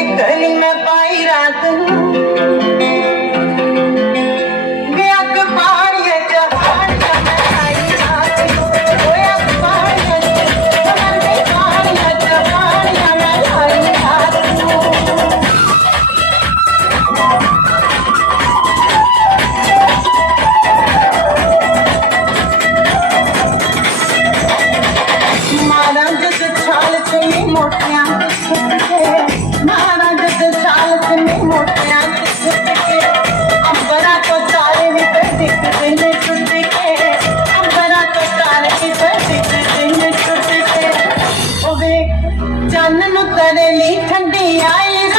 टिकली मैं पाई रात वे अखबारिया जहानिया मैं आई रात ओए अखबारिया जहानिया मैं आई रात मारा जद छाल चली मोटियां मारा जद छाल चली मोटियां अंबरा को तारे भी पे दिखते ने टूट के अंबरा को तारे भी पे दिखते ने टूट के ओ वे चन्न नु करे ली ठंडी आई